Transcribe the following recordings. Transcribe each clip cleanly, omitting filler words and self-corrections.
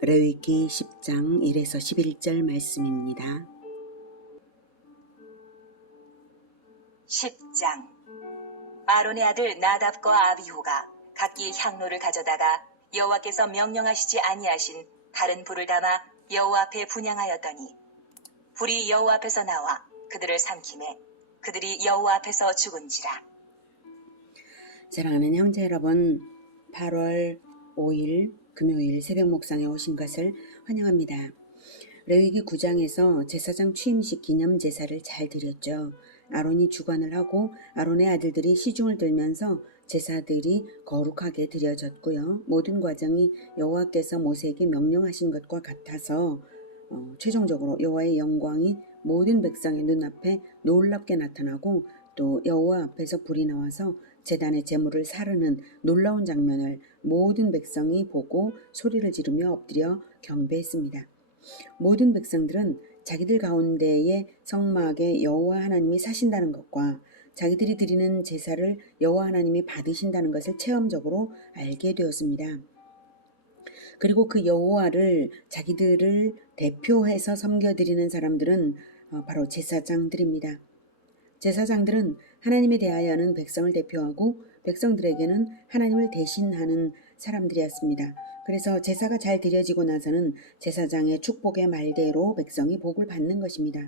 레위기 10장 1에서 11절 말씀입니다. 10장. 아론의 아들 나답과 아비후가 각기 향로를 가져다가 여호와께서 명령하시지 아니하신 다른 불을 담아 여호와 앞에 분향하였더니 불이 여호와 앞에서 나와 그들을 삼키매 그들이 여호와 앞에서 죽은지라. 사랑하는 형제 여러분, 8월 5일 금요일 새벽 목상에 오신 것을 환영합니다. 레위기 9장에서 제사장 취임식 기념 제사를 잘 드렸죠. 아론이 주관을 하고 아론의 아들들이 시중을 들면서 제사들이 거룩하게 드려졌고요. 모든 과정이 여호와께서 모세에게 명령하신 것과 같아서 최종적으로 여호와의 영광이 모든 백성의 눈앞에 놀랍게 나타나고 또 여호와 앞에서 불이 나와서 제단의 제물을 사르는 놀라운 장면을 모든 백성이 보고 소리를 지르며 엎드려 경배했습니다. 모든 백성들은 자기들 가운데의 성막에 여호와 하나님이 사신다는 것과 자기들이 드리는 제사를 여호와 하나님이 받으신다는 것을 체험적으로 알게 되었습니다. 그리고 그 여호와를 자기들을 대표해서 섬겨드리는 사람들은 바로 제사장들입니다. 제사장들은 하나님에 대하여는 백성을 대표하고 백성들에게는 하나님을 대신하는 사람들이었습니다. 그래서 제사가 잘 드려지고 나서는 제사장의 축복의 말대로 백성이 복을 받는 것입니다.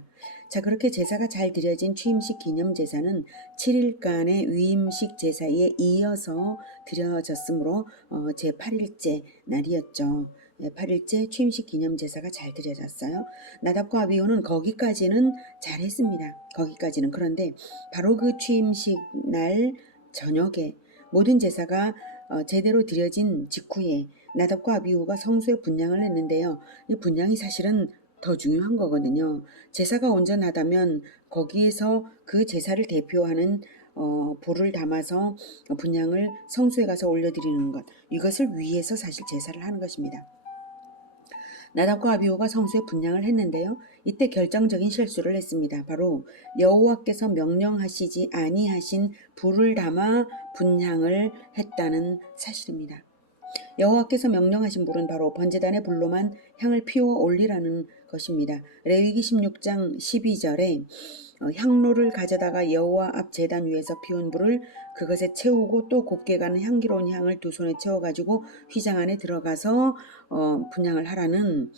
자, 그렇게 제사가 잘 드려진 취임식 기념 제사는 7일간의 위임식 제사에 이어서 드려졌으므로 제8일째 날이었죠. 8일째 취임식 기념 제사가 잘 드려졌어요. 나답과 아비후는 거기까지는 잘했습니다. 거기까지는. 그런데 바로 그 취임식 날 저녁에 모든 제사가 제대로 드려진 직후에 나답과 아비후가 성소에 분향을 했는데요. 이 분향이 사실은 더 중요한 거거든요. 제사가 온전하다면 거기에서 그 제사를 대표하는 불을 담아서 분향을 성소에 가서 올려드리는 것, 이것을 위해서 사실 제사를 하는 것입니다. 나답과 아비후가 성소에 분향을 했는데요. 이때 결정적인 실수를 했습니다. 바로 여호와께서 명령하시지 아니하신 불을 담아 분향을 했다는 사실입니다. 여호와께서 명령하신 불은 바로 번제단의 불로만 향을 피워 올리라는 것입니다. 레위기 16장 12절에 향로를 가져다가 여호와 앞 제단 위에서 피운 불을 그것에 채우고 또 곱게 가는 향기로운 향을 두 손에 채워가지고 휘장 안에 들어가서 분향을 하라는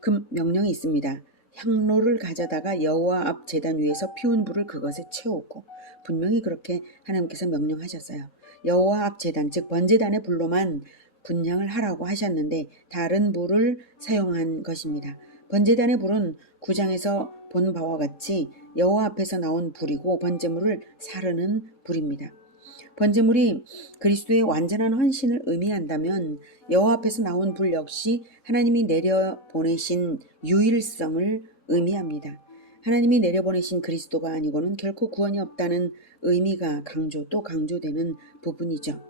그 명령이 있습니다. 향로를 가져다가 여호와 앞 제단 위에서 피운 불을 그것에 채우고, 분명히 그렇게 하나님께서 명령하셨어요. 여호와 앞 제단, 즉 번제단의 불로만 분향을 하라고 하셨는데 다른 불을 사용한 것입니다. 번제단의 불은 9장에서 본 바와 같이 여호와 앞에서 나온 불이고 번제물을 사르는 불입니다. 번제물이 그리스도의 완전한 헌신을 의미한다면 여호와 앞에서 나온 불 역시 하나님이 내려보내신 유일성을 의미합니다. 하나님이 내려보내신 그리스도가 아니고는 결코 구원이 없다는 의미가 또 강조되는 부분이죠.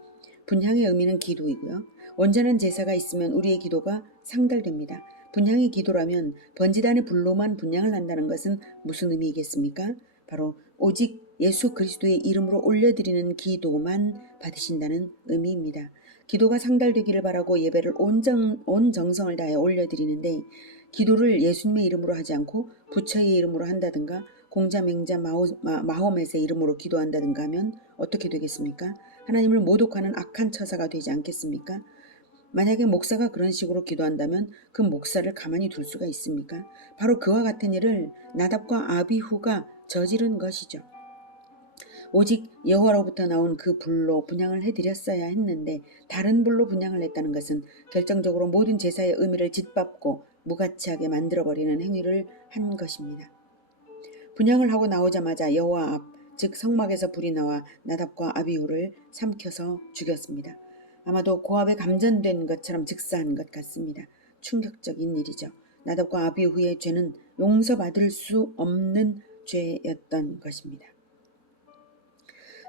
분향의 의미는 기도이고요. 온전한 제사가 있으면 우리의 기도가 상달됩니다. 분향이 기도라면 번제단의 불로만 분향을 한다는 것은 무슨 의미이겠습니까? 바로 오직 예수 그리스도의 이름으로 올려드리는 기도만 받으신다는 의미입니다. 기도가 상달되기를 바라고 예배를 온 정성을 다해 올려드리는데 기도를 예수님의 이름으로 하지 않고 부처의 이름으로 한다든가 공자 맹자 마호멧의 이름으로 기도한다든가 하면 어떻게 되겠습니까? 하나님을 모독하는 악한 처사가 되지 않겠습니까? 만약에 목사가 그런 식으로 기도한다면 그 목사를 가만히 둘 수가 있습니까? 바로 그와 같은 일을 나답과 아비후가 저지른 것이죠. 오직 여호와로부터 나온 그 불로 분향을 해드렸어야 했는데 다른 불로 분향을 했다는 것은 결정적으로 모든 제사의 의미를 짓밟고 무가치하게 만들어버리는 행위를 한 것입니다. 분향을 하고 나오자마자 여호와 앞, 즉 성막에서 불이 나와 나답과 아비후를 삼켜서 죽였습니다. 아마도 고압에 감전된 것처럼 즉사한 것 같습니다. 충격적인 일이죠. 나답과 아비후의 죄는 용서받을 수 없는 죄였던 것입니다.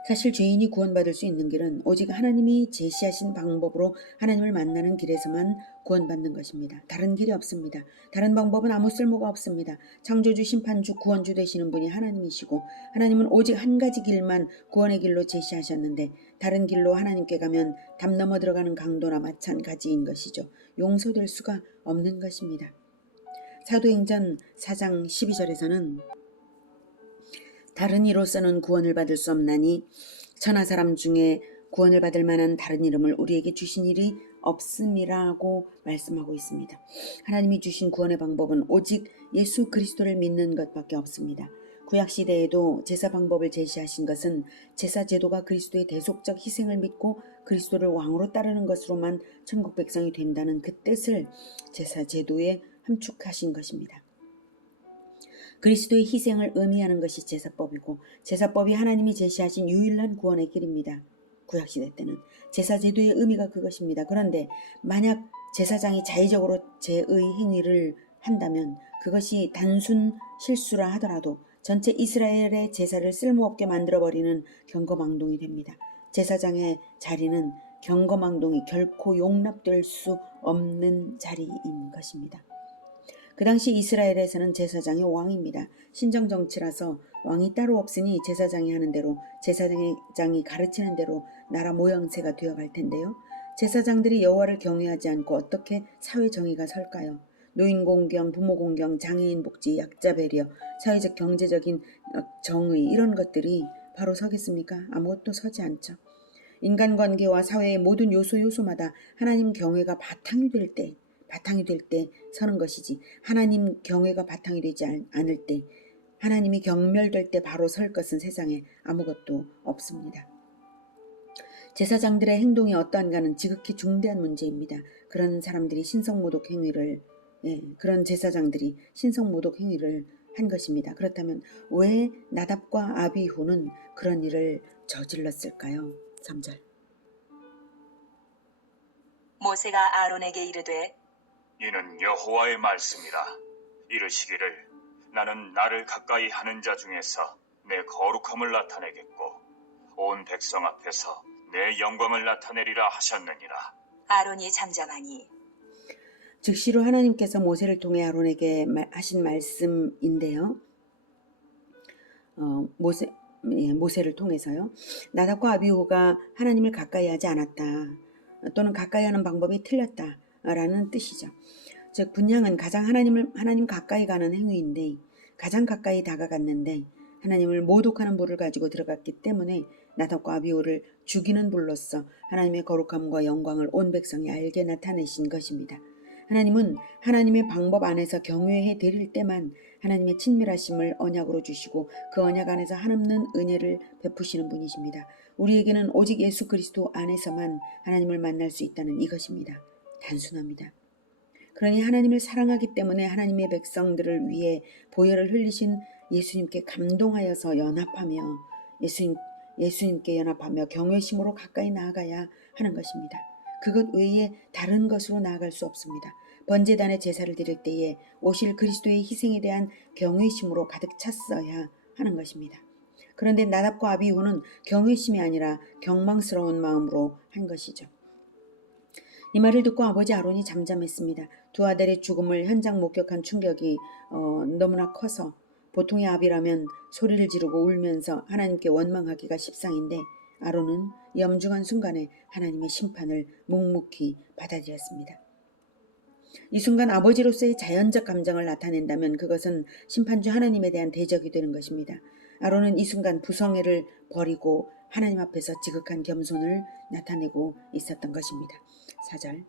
사실 죄인이 구원받을 수 있는 길은 오직 하나님이 제시하신 방법으로 하나님을 만나는 길에서만 구원받는 것입니다. 다른 길이 없습니다. 다른 방법은 아무 쓸모가 없습니다. 창조주, 심판주, 구원주 되시는 분이 하나님이시고 하나님은 오직 한 가지 길만 구원의 길로 제시하셨는데 다른 길로 하나님께 가면 담 넘어 들어가는 강도나 마찬가지인 것이죠. 용서될 수가 없는 것입니다. 사도행전 4장 12절에서는 다른 이로서는 구원을 받을 수 없나니 천하 사람 중에 구원을 받을 만한 다른 이름을 우리에게 주신 일이 없음이라고 말씀하고 있습니다. 하나님이 주신 구원의 방법은 오직 예수 그리스도를 믿는 것밖에 없습니다. 구약시대에도 제사 방법을 제시하신 것은 제사 제도가 그리스도의 대속적 희생을 믿고 그리스도를 왕으로 따르는 것으로만 천국 백성이 된다는 그 뜻을 제사 제도에 함축하신 것입니다. 그리스도의 희생을 의미하는 것이 제사법이고 제사법이 하나님이 제시하신 유일한 구원의 길입니다. 구약시대 때는 제사제도의 의미가 그것입니다. 그런데 만약 제사장이 자의적으로 제의 행위를 한다면 그것이 단순 실수라 하더라도 전체 이스라엘의 제사를 쓸모없게 만들어버리는 경거망동이 됩니다. 제사장의 자리는 경거망동이 결코 용납될 수 없는 자리인 것입니다. 그 당시 이스라엘에서는 제사장이 왕입니다. 신정정치라서 왕이 따로 없으니 제사장이 하는 대로 제사장이 가르치는 대로 나라 모양새가 되어갈 텐데요. 제사장들이 여호와를 경외하지 않고 어떻게 사회 정의가 설까요? 노인 공경, 부모 공경, 장애인 복지, 약자 배려, 사회적 경제적인 정의 이런 것들이 바로 서겠습니까? 아무것도 서지 않죠. 인간관계와 사회의 모든 요소마다 하나님 경외가 바탕이 될 때 서는 것이지 하나님 경외가 바탕이 되지 않을 때 하나님이 경멸될 때 바로 설 것은 세상에 아무것도 없습니다. 제사장들의 행동이 어떠한가는 지극히 중대한 문제입니다. 그런 제사장들이 신성모독 행위를 한 것입니다. 그렇다면 왜 나답과 아비후는 그런 일을 저질렀을까요? 3절. 모세가 아론에게 이르되 이는 여호와의 말씀이라. 이르시기를 나는 나를 가까이 하는 자 중에서 내 거룩함을 나타내겠고 온 백성 앞에서 내 영광을 나타내리라 하셨느니라. 아론이 잠잠하니 즉시로 하나님께서 모세를 통해 아론에게 하신 말씀인데요. 모세를 통해서요. 나답과 아비후가 하나님을 가까이 하지 않았다. 또는 가까이 하는 방법이 틀렸다라는 뜻이죠. 즉 분향은 가장 하나님 가까이 가는 행위인데 가장 가까이 다가갔는데 하나님을 모독하는 불을 가지고 들어갔기 때문에 나답과 아비후를 죽이는 불로써 하나님의 거룩함과 영광을 온 백성이 알게 나타내신 것입니다. 하나님은 하나님의 방법 안에서 경외해 드릴 때만 하나님의 친밀하심을 언약으로 주시고 그 언약 안에서 한없는 은혜를 베푸시는 분이십니다. 우리에게는 오직 예수 그리스도 안에서만 하나님을 만날 수 있다는 이것입니다. 단순합니다. 그러니 하나님을 사랑하기 때문에 하나님의 백성들을 위해 보혈을 흘리신 예수님께 감동하여서 연합하며 예수님께 연합하며 경외심으로 가까이 나아가야 하는 것입니다. 그것 외에 다른 것으로 나아갈 수 없습니다. 번제단의 제사를 드릴 때에 오실 그리스도의 희생에 대한 경외심으로 가득 찼어야 하는 것입니다. 그런데 나답과 아비후는 경외심이 아니라 경망스러운 마음으로 한 것이죠. 이 말을 듣고 아버지 아론이 잠잠했습니다. 두 아들의 죽음을 현장 목격한 충격이 너무나 커서 보통의 아비라면 소리를 지르고 울면서 하나님께 원망하기가 십상인데 아론은 이 엄중한 순간에 하나님의 심판을 묵묵히 받아들였습니다. 이 순간 아버지로서의 자연적 감정을 나타낸다면 그것은 심판주 하나님에 대한 대적이 되는 것입니다. 아론은 이 순간 부성애를 버리고 하나님 앞에서 지극한 겸손을 나타내고 있었던 것입니다. 4절.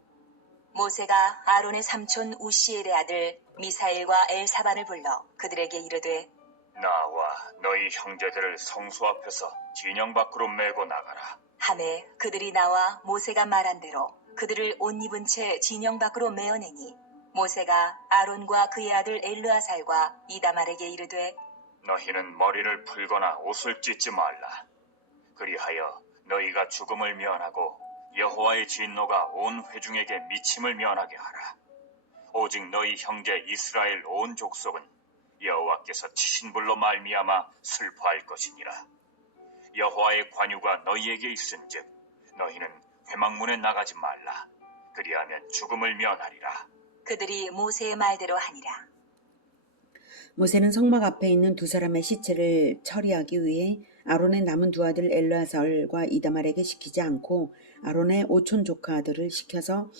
모세가 아론의 삼촌 우시엘의 아들 미사엘과 엘사반을 불러 그들에게 이르되 나와 너희 형제들을 성소 앞에서 진영 밖으로 메고 나가라. 하매 그들이 나와 모세가 말한 대로 그들을 옷 입은 채 진영 밖으로 메어내니 모세가 아론과 그의 아들 엘르아살과 이다말에게 이르되 너희는 머리를 풀거나 옷을 찢지 말라. 그리하여 너희가 죽음을 면하고 여호와의 진노가 온 회중에게 미침을 면하게 하라. 오직 너희 형제 이스라엘 온 족속은 여호와께서 치신 불로 말미암아 슬퍼할 것이니라. 여호와의 관유가 너희에게 있은즉 너희는 회막문에 나가지 말라. 그리하면 죽음을 면하리라. 그들이 모세의 말대로 하니라. 모세는 성막 앞에 있는 두 사람의 시체를 처리하기 위해 아론의 남은 두 아들 엘르아살과 이다말에게 시키지 않고 아론의 오촌 조카들을 시켜서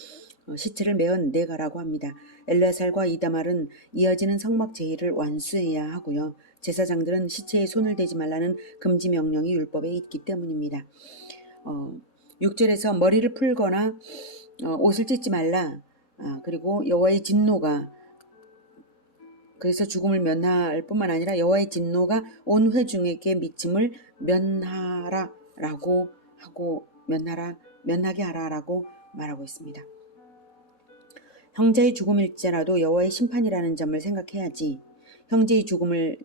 시체를 메어 내가라고 합니다. 엘르아살과 이다말은 이어지는 성막 제의를 완수해야 하고요. 제사장들은 시체에 손을 대지 말라는 금지 명령이 율법에 있기 때문입니다. 6절에서 머리를 풀거나 옷을 찢지 말라. 그리고 여호와의 진노가 그래서 죽음을 면할 뿐만 아니라 여호와의 진노가 온 회중에게 미침을 면하라라고 하고 면하게 하라라고 말하고 있습니다. 형제의 죽음일지라도 여호와의 심판이라는 점을 생각해야지. 형제의 죽음을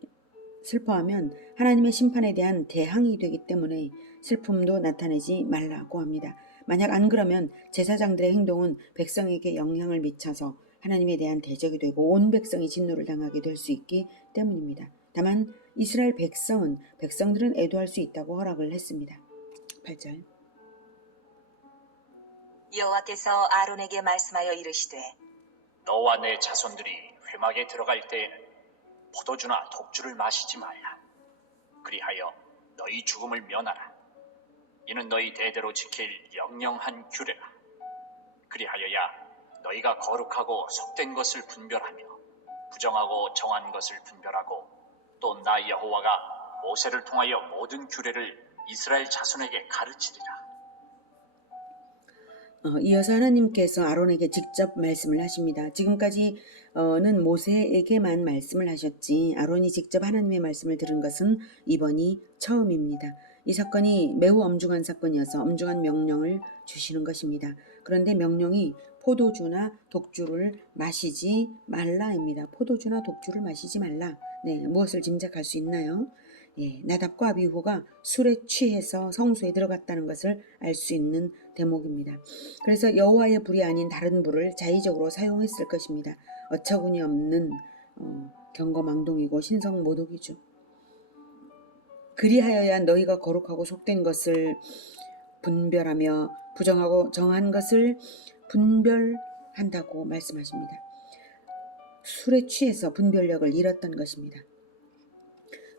슬퍼하면 하나님의 심판에 대한 대항이 되기 때문에 슬픔도 나타내지 말라고 합니다. 만약 안 그러면 제사장들의 행동은 백성에게 영향을 미쳐서 하나님에 대한 대적이 되고 온 백성이 진노를 당하게 될 수 있기 때문입니다. 다만 이스라엘 백성들은 애도할 수 있다고 허락을 했습니다. 8절. 여호와께서 아론에게 말씀하여 이르시되 너와 내 자손들이 회막에 들어갈 때에는 포도주나 독주를 마시지 말라. 그리하여 너희 죽음을 면하라. 이는 너희 대대로 지킬 영영한 규례라. 그리하여야 너희가 거룩하고 속된 것을 분별하며 부정하고 정한 것을 분별하고 또 나 여호와가 모세를 통하여 모든 규례를 이스라엘 자손에게 가르치리라. 이어서 하나님께서 아론에게 직접 말씀을 하십니다. 지금까지는 모세에게만 말씀을 하셨지 아론이 직접 하나님의 말씀을 들은 것은 이번이 처음입니다. 이 사건이 매우 엄중한 사건이어서 엄중한 명령을 주시는 것입니다. 그런데 명령이 포도주나 독주를 마시지 말라입니다. 포도주나 독주를 마시지 말라. 네, 무엇을 짐작할 수 있나요? 나답과 아비후가 술에 취해서 성소에 들어갔다는 것을 알 수 있는 대목입니다. 그래서 여호와의 불이 아닌 다른 불을 자의적으로 사용했을 것입니다. 어처구니 없는 경거망동이고 신성모독이죠. 그리하여야 너희가 거룩하고 속된 것을 분별하며 부정하고 정한 것을 분별한다고 말씀하십니다. 술에 취해서 분별력을 잃었던 것입니다.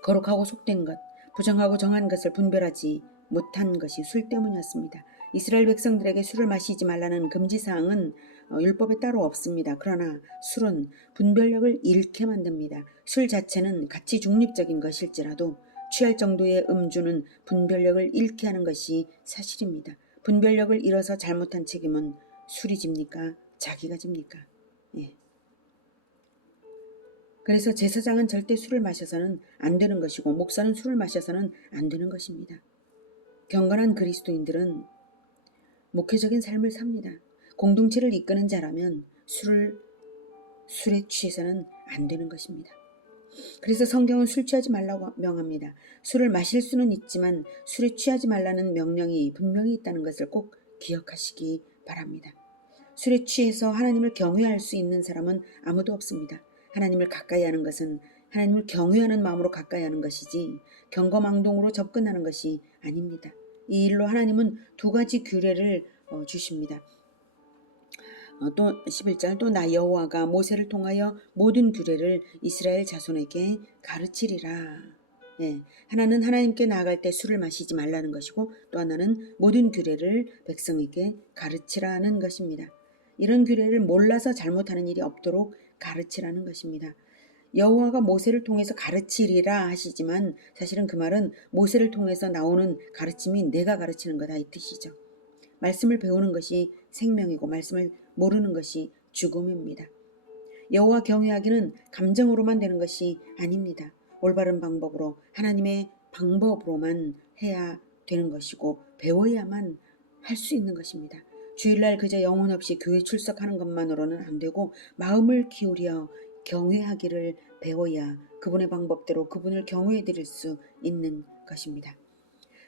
거룩하고 속된 것, 부정하고 정한 것을 분별하지 못한 것이 술 때문이었습니다. 이스라엘 백성들에게 술을 마시지 말라는 금지사항은 율법에 따로 없습니다. 그러나 술은 분별력을 잃게 만듭니다. 술 자체는 가치 중립적인 것일지라도 취할 정도의 음주는 분별력을 잃게 하는 것이 사실입니다. 분별력을 잃어서 잘못한 책임은 술이 집니까? 자기가 집니까? 그래서 제사장은 절대 술을 마셔서는 안 되는 것이고 목사는 술을 마셔서는 안 되는 것입니다. 경건한 그리스도인들은 목회적인 삶을 삽니다. 공동체를 이끄는 자라면 술에 취해서는 안 되는 것입니다. 그래서 성경은 술 취하지 말라고 명합니다. 술을 마실 수는 있지만 술에 취하지 말라는 명령이 분명히 있다는 것을 꼭 기억하시기 바랍니다. 술에 취해서 하나님을 경외할 수 있는 사람은 아무도 없습니다. 하나님을 가까이 하는 것은 하나님을 경외하는 마음으로 가까이 하는 것이지 경거망동으로 접근하는 것이 아닙니다. 이 일로 하나님은 두 가지 규례를 주십니다. 또 11절 또 나 여호와가 모세를 통하여 모든 규례를 이스라엘 자손에게 가르치리라. 하나는 하나님께 나아갈 때 술을 마시지 말라는 것이고 또 하나는 모든 규례를 백성에게 가르치라는 것입니다. 이런 규례를 몰라서 잘못하는 일이 없도록 가르치라는 것입니다. 여호와가 모세를 통해서 가르치리라 하시지만 사실은 그 말은 모세를 통해서 나오는 가르침이 내가 가르치는 거다 이 뜻이죠. 말씀을 배우는 것이 생명이고 말씀을 모르는 것이 죽음입니다. 여호와 경외하기는 감정으로만 되는 것이 아닙니다. 올바른 방법으로 하나님의 방법으로만 해야 되는 것이고 배워야만 할 수 있는 것입니다. 주일날 그저 영혼 없이 교회 출석하는 것만으로는 안 되고 마음을 기울여 경외하기를 배워야 그분의 방법대로 그분을 경외해 드릴 수 있는 것입니다.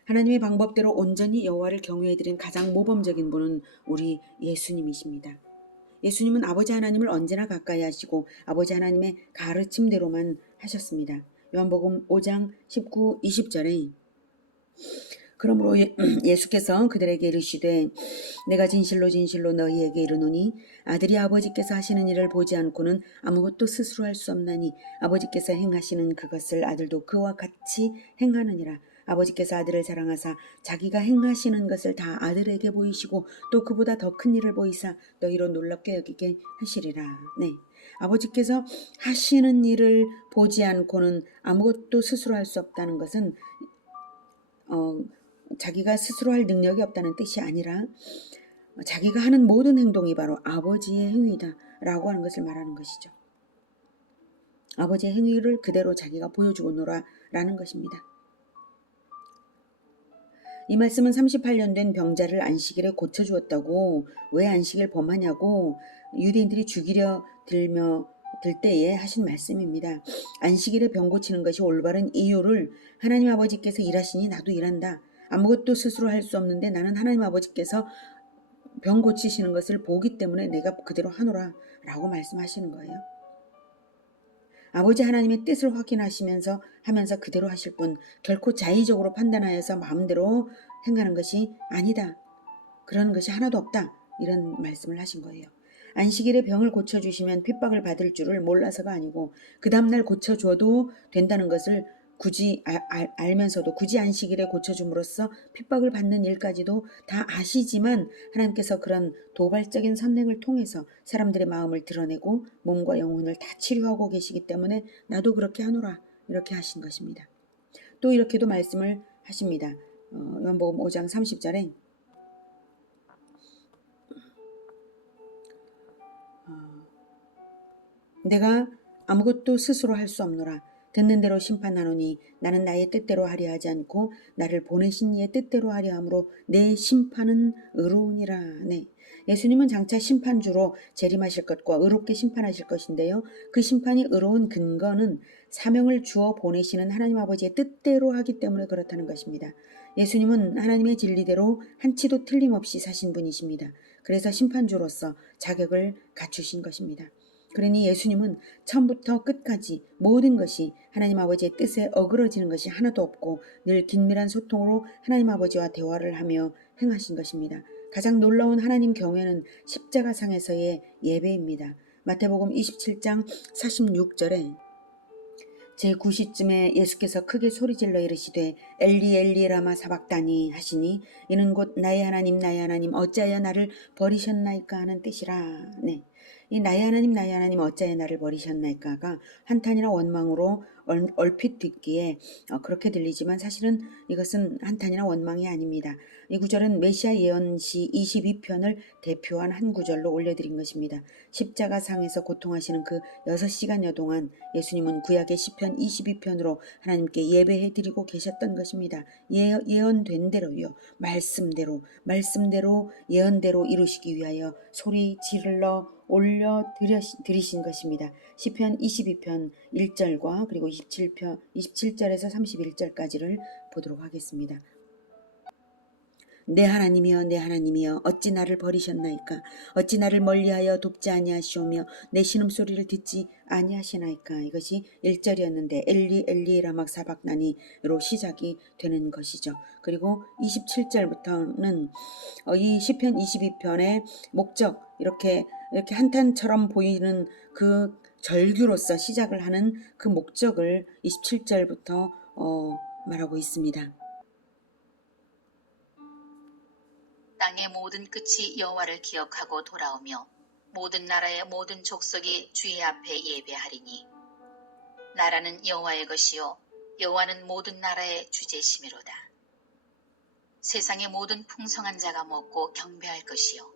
하나님의 방법대로 온전히 여호와를 경외해 드린 가장 모범적인 분은 우리 예수님이십니다. 예수님은 아버지 하나님을 언제나 가까이 하시고 아버지 하나님의 가르침대로만 하셨습니다. 요한복음 5장 19, 20절에 그러므로 예수께서 그들에게 이르시되 내가 진실로 진실로 너희에게 이르노니 아들이 아버지께서 하시는 일을 보지 않고는 아무것도 스스로 할 수 없나니 아버지께서 행하시는 그것을 아들도 그와 같이 행하느니라. 아버지께서 아들을 사랑하사 자기가 행하시는 것을 다 아들에게 보이시고 또 그보다 더 큰 일을 보이사 너희로 놀랍게 여기게 하시리라. 네. 아버지께서 하시는 일을 보지 않고는 아무것도 스스로 할 수 없다는 것은 자기가 스스로 할 능력이 없다는 뜻이 아니라 자기가 하는 모든 행동이 바로 아버지의 행위다 라고 하는 것을 말하는 것이죠. 아버지의 행위를 그대로 자기가 보여주고노라 라는 것입니다. 이 말씀은 38년 된 병자를 안식일에 고쳐주었다고 왜 안식일 범하냐고 유대인들이 죽이려 들 때에 하신 말씀입니다. 안식일에 병 고치는 것이 올바른 이유를 하나님 아버지께서 일하시니 나도 일한다. 아무것도 스스로 할 수 없는데 나는 하나님 아버지께서 병 고치시는 것을 보기 때문에 내가 그대로 하노라 라고 말씀하시는 거예요. 아버지 하나님의 뜻을 확인하시면서 하면서 그대로 하실 뿐 결코 자의적으로 판단하여서 마음대로 행하는 것이 아니다. 그런 것이 하나도 없다. 이런 말씀을 하신 거예요. 안식일에 병을 고쳐주시면 핍박을 받을 줄을 몰라서가 아니고 그 다음날 고쳐줘도 된다는 것을 굳이 알면서도 굳이 안식일에 고쳐줌으로써 핍박을 받는 일까지도 다 아시지만 하나님께서 그런 도발적인 선행을 통해서 사람들의 마음을 드러내고 몸과 영혼을 다 치료하고 계시기 때문에 나도 그렇게 하노라 이렇게 하신 것입니다. 또 이렇게도 말씀을 하십니다. 요한복음 5장 30절에 내가 아무것도 스스로 할 수 없노라. 듣는 대로 심판하노니 나는 나의 뜻대로 하려 하지 않고 나를 보내신 이의 뜻대로 하려 함으로 내 심판은 의로우니라. 네. 예수님은 장차 심판주로 재림하실 것과 의롭게 심판하실 것인데요. 그 심판이 의로운 근거는 사명을 주어 보내시는 하나님 아버지의 뜻대로 하기 때문에 그렇다는 것입니다. 예수님은 하나님의 진리대로 한치도 틀림없이 사신 분이십니다. 그래서 심판주로서 자격을 갖추신 것입니다. 그러니 예수님은 처음부터 끝까지 모든 것이 하나님 아버지의 뜻에 어그러지는 것이 하나도 없고 늘 긴밀한 소통으로 하나님 아버지와 대화를 하며 행하신 것입니다. 가장 놀라운 하나님 경외는 십자가상에서의 예배입니다. 마태복음 27장 46절에 제9시쯤에 예수께서 크게 소리질러 이르시되 엘리 엘리 라마 사박다니 하시니 이는 곧 나의 하나님 어찌하여 나를 버리셨나이까 하는 뜻이라. 네. 이 나의 하나님 어찌하여 나를 버리셨나이까가 한탄이나 원망으로 얼핏 듣기에 그렇게 들리지만 사실은 이것은 한탄이나 원망이 아닙니다. 이 구절은 메시아 예언시 22편을 대표한 한 구절로 올려드린 것입니다. 십자가상에서 고통하시는 그 6시간여 동안 예수님은 구약의 시편 22편으로 하나님께 예배해드리고 계셨던 것입니다. 예언된 대로요. 말씀대로 예언대로 이루시기 위하여 소리 지르러 올려 드리신 것입니다. 시편 22편 1절과 그리고 27절에서 31절까지를 보도록 하겠습니다. 내 하나님이여 어찌 나를 버리셨나이까. 어찌 나를 멀리하여 돕지 아니하시오며 내 신음소리를 듣지 아니하시나이까. 이것이 1절이었는데 엘리 엘리 라막 사박나니로 시작이 되는 것이죠. 그리고 27절부터는 이 시편 22편의 목적 이렇게 한탄처럼 보이는 그 절규로서 시작을 하는 그 목적을 27절부터 말하고 있습니다. 땅의 모든 끝이 여호와를 기억하고 돌아오며 모든 나라의 모든 족속이 주의 앞에 예배하리니 나라는 여호와의 것이요 여호와는 모든 나라의 주제심이로다. 세상의 모든 풍성한 자가 먹고 경배할 것이요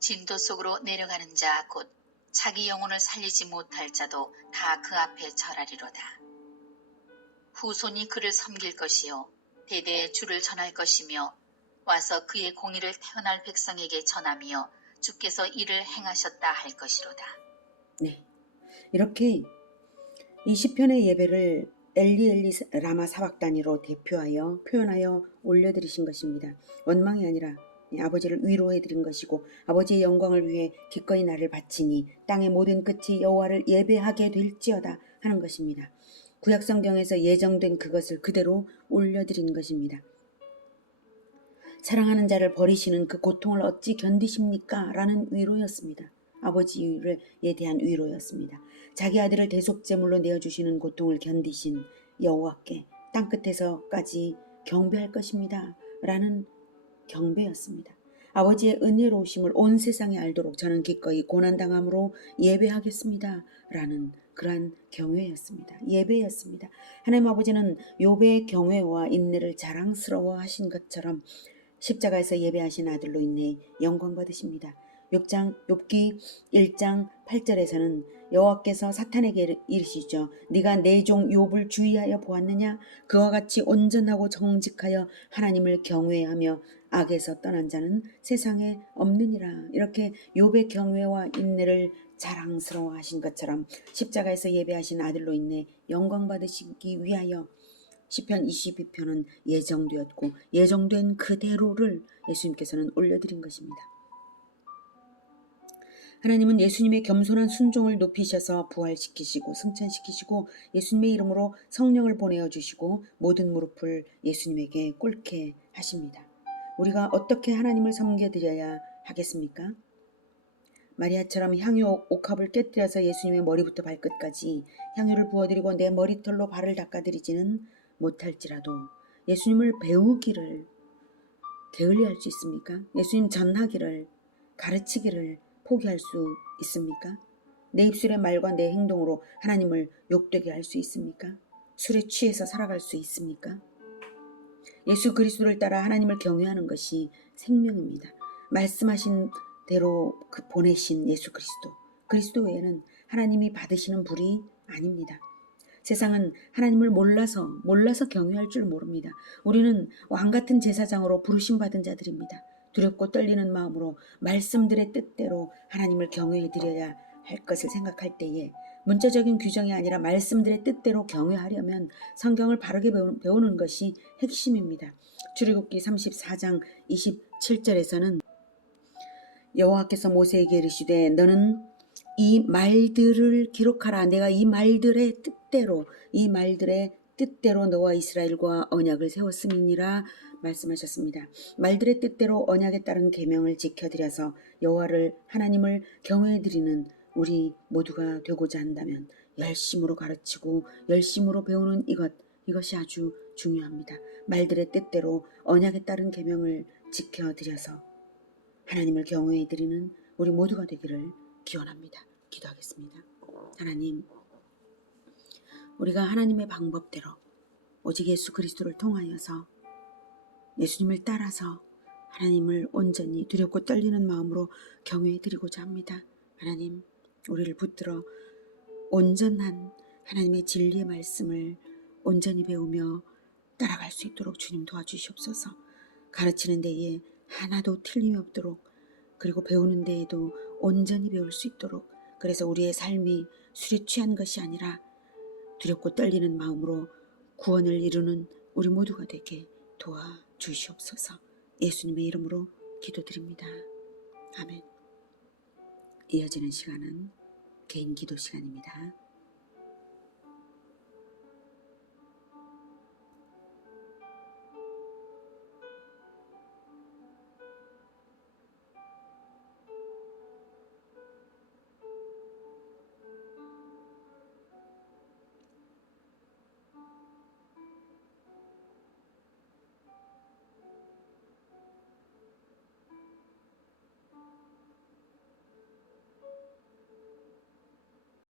진도 속으로 내려가는 자 곧 자기 영혼을 살리지 못할 자도 다 그 앞에 절하리로다. 후손이 그를 섬길 것이요 대대에 주를 전할 것이며 와서 그의 공의를 태어날 백성에게 전하며 주께서 이를 행하셨다 할 것이로다. 네, 이렇게 이 시편의 예배를 엘리 엘리 라마 사박다니로 대표하여 표현하여 올려드리신 것입니다. 원망이 아니라 아버지를 위로해드린 것이고 아버지의 영광을 위해 기꺼이 나를 바치니 땅의 모든 끝이 여호와를 예배하게 될지어다 하는 것입니다. 구약성경에서 예정된 그것을 그대로 올려드린 것입니다. 사랑하는 자를 버리시는 그 고통을 어찌 견디십니까? 라는 위로였습니다. 아버지에 대한 위로였습니다. 자기 아들을 대속제물로 내어주시는 고통을 견디신 여호와께 땅끝에서까지 경배할 것입니다. 라는 경배였습니다. 아버지의 은혜로우심을 온 세상이 알도록 저는 기꺼이 고난당함으로 예배하겠습니다. 라는 그러한 경외였습니다. 예배였습니다. 하나님 아버지는 욥의 경외와 인내를 자랑스러워 하신 것처럼 십자가에서 예배하신 아들로 인해 영광 받으십니다. 욥기 1장 8절에서는 여호와께서 사탄에게 이르시죠. 네가 내 종 욥을 주의하여 보았느냐? 그와 같이 온전하고 정직하여 하나님을 경외하며 악에서 떠난 자는 세상에 없느니라. 이렇게 욥의 경외와 인내를 자랑스러워 하신 것처럼 십자가에서 예배하신 아들로 인해 영광 받으시기 위하여 시편 22편은 예정되었고 예정된 그대로를 예수님께서는 올려드린 것입니다. 하나님은 예수님의 겸손한 순종을 높이셔서 부활시키시고 승천시키시고 예수님의 이름으로 성령을 보내어 주시고 모든 무릎을 예수님에게 꿇게 하십니다. 우리가 어떻게 하나님을 섬겨드려야 하겠습니까? 마리아처럼 향유 옥합을 깨뜨려서 예수님의 머리부터 발끝까지 향유를 부어드리고 내 머리털로 발을 닦아드리지는 못할지라도 예수님을 배우기를 게을리할 수 있습니까? 예수님 전하기를 가르치기를 포기할 수 있습니까? 내 입술의 말과 내 행동으로 하나님을 욕되게 할 수 있습니까? 술에 취해서 살아갈 수 있습니까? 예수 그리스도를 따라 하나님을 경외하는 것이 생명입니다. 말씀하신 대로 보내신 예수 그리스도 외에는 하나님이 받으시는 불이 아닙니다. 세상은 하나님을 몰라서 경외할 줄 모릅니다. 우리는 왕같은 제사장으로 부르심 받은 자들입니다. 두렵고 떨리는 마음으로 말씀들의 뜻대로 하나님을 경외해 드려야 할 것을 생각할 때에 문자적인 규정이 아니라 말씀들의 뜻대로 경외하려면 성경을 바르게 배우는 것이 핵심입니다. 출애굽기 34장 27절에서는 여호와께서 모세에게 이르시되 너는 이 말들을 기록하라. 내가 이 말들의 뜻대로 너와 이스라엘과 언약을 세웠음이니라 말씀하셨습니다. 말들의 뜻대로 언약에 따른 계명을 지켜드려서 여호와를 하나님을 경외해드리는 우리 모두가 되고자 한다면 열심으로 가르치고 열심으로 배우는 이것이 아주 중요합니다. 말들의 뜻대로 언약에 따른 계명을 지켜드려서 하나님을 경외해드리는 우리 모두가 되기를 기원합니다. 기도하겠습니다. 하나님, 우리가 하나님의 방법대로 오직 예수 그리스도를 통하여서 예수님을 따라서 하나님을 온전히 두렵고 떨리는 마음으로 경외해드리고자 합니다. 하나님, 우리를 붙들어 온전한 하나님의 진리의 말씀을 온전히 배우며 따라갈 수 있도록 주님 도와주시옵소서. 가르치는 데에 하나도 틀림이 없도록, 그리고 배우는 데에도 온전히 배울 수 있도록, 그래서 우리의 삶이 술에 취한 것이 아니라 두렵고 떨리는 마음으로 구원을 이루는 우리 모두가 되게 도와주시옵소서. 예수님의 이름으로 기도드립니다. 아멘. 이어지는 시간은 개인 기도 시간입니다.